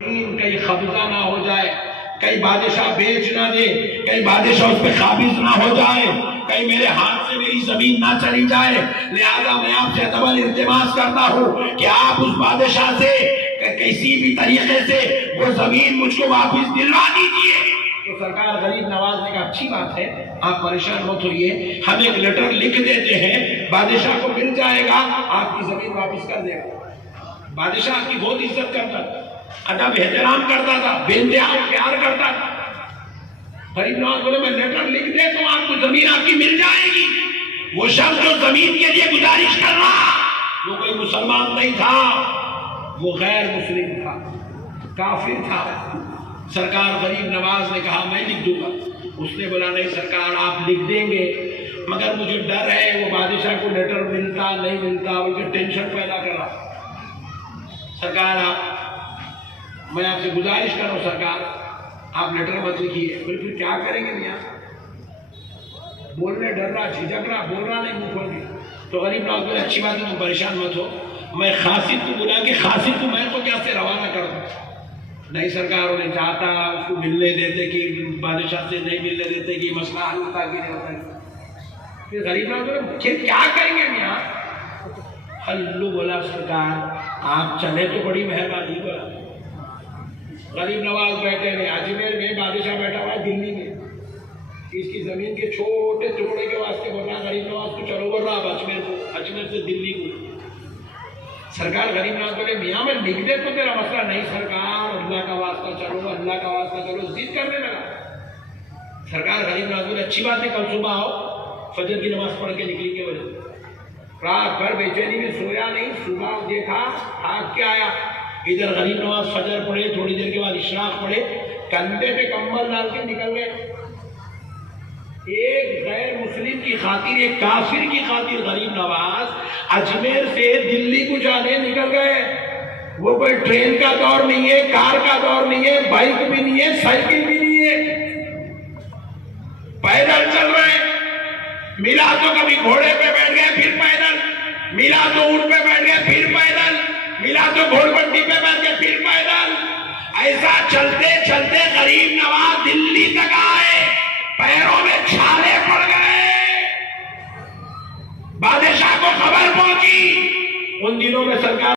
کہیں قبضہ نہ ہو جائے، کہیں بادشاہ بیچ نہ دے، کہیں بادشاہ اس پہ قابض نہ ہو جائے، کہیں میرے ہاتھ سے میری زمین نہ چلی جائے۔ لہذا میں آپ سے ڈبل التماس کرتا ہوں کہ آپ اس بادشاہ سے کسی بھی طریقے سے وہ زمین مجھ کو واپس دلوا دیجیے۔ تو سرکار غریب نواز نے کہا اچھی بات ہے، آپ پریشان مت ہوئیے، ہم ایک لیٹر لکھ دیتے ہیں، بادشاہ کو مل جائے گا، آپ کی زمین واپس کر دے گا۔ بادشاہ کی بہت عزت کرتا تھا، ادب احترام کرتا تھا، بے انتہا پیار کرتا تھا۔ غریب نواز بولے میں لیٹر لکھ دے تو آپ کو زمین آپ کی مل جائے گی۔ وہ شخص جو زمین کے لیے گزارش کر رہا وہ کوئی مسلمان نہیں تھا، وہ غیر مسلم تھا، کافر تھا۔ سرکار غریب نواز نے کہا میں لکھ دوں گا۔ اس نے بولا نہیں سرکار آپ لکھ دیں گے، مگر مجھے ڈر ہے وہ بادشاہ کو لیٹر ملتا نہیں ملتا، وہ ٹینشن پیدا کر رہا۔ سرکار میں آپ سے گزارش کر رہا ہوں سرکار آپ لیٹر مت لکھیے۔ پھر کیا کریں گے میاں؟ بولنے ڈر رہا، جھجک رہا، بول رہا نہیں منہ کھول کے۔ تو غریب نواز بولے اچھی بات ہے تم پریشان مت ہو، میں خاصد کو بلا کے خاصد کو میں کو کیا سے روانہ کر دوں۔ نہیں سرکار انہیں چاہتا اس کو ملنے دیتے کہ بادشاہ سے نہیں ملنے دیتے کہ مسئلہ حل ہوتا کہ نہیں ہوتا۔ پھر غریب نواز بولے پھر کیا کریں گے میاں؟ اللہ بولا سرکار آپ چلے تو بڑی مہربانی بولا۔ غریب نواز بیٹھے ہیں اجمیر میں، بادشاہ بیٹھا ہوا ہے دلی میں، اس کی زمین کے چھوٹے ٹکڑے کے واسطے بول رہا غریب نواز کو چلو بول رہا اجمیر کو، اجمیر سے دلی کو۔ سرکار غریب نواز بولے میاں میں لکھ دے تو تیرا مسئلہ نہیں سرکار، اللہ کا واسطہ چلو، اللہ کا واسطہ چلو، ضد کرنے لگا۔ سرکار غریب نواز بولے اچھی بات ہے کل صبح آؤ، فجر کی نماز پڑھ کے نکلیں گے۔ وجہ رات بھر بے چینی میں سویا نہیں، صبح دیکھا بھاگ کے آیا، ادھر غریب نواز فجر پڑھے، تھوڑی دیر کے بعد اشراق پڑھے، کندھے پہ کمبل ڈال کے نکل گئے۔ ایک غیر مسلم کی خاطر، ایک کافر کی خاطر غریب نواز اجمیر سے دلی کو جانے نکل گئے۔ وہ کوئی ٹرین کا دور نہیں ہے، کار کا دور نہیں ہے، بائک بھی نہیں ہے، سائیکل بھی نہیں ہے، پیدل چل رہے ہیں۔ ملا تو کبھی گھوڑے پہ بیٹھ گئے پھر پیدل، ملا تو اونٹ پہ بیٹھ گئے پھر پیدل، ملا تو گھوڑ پٹی پہ بیٹھ گئے پھر پیدل۔ ایسا چلتے چلتے غریب نواز دلی تک آئے، پیروں میں چھالے پڑ گئے۔ بادشاہ کو خبر پہنچی، ان دنوں میں سرکار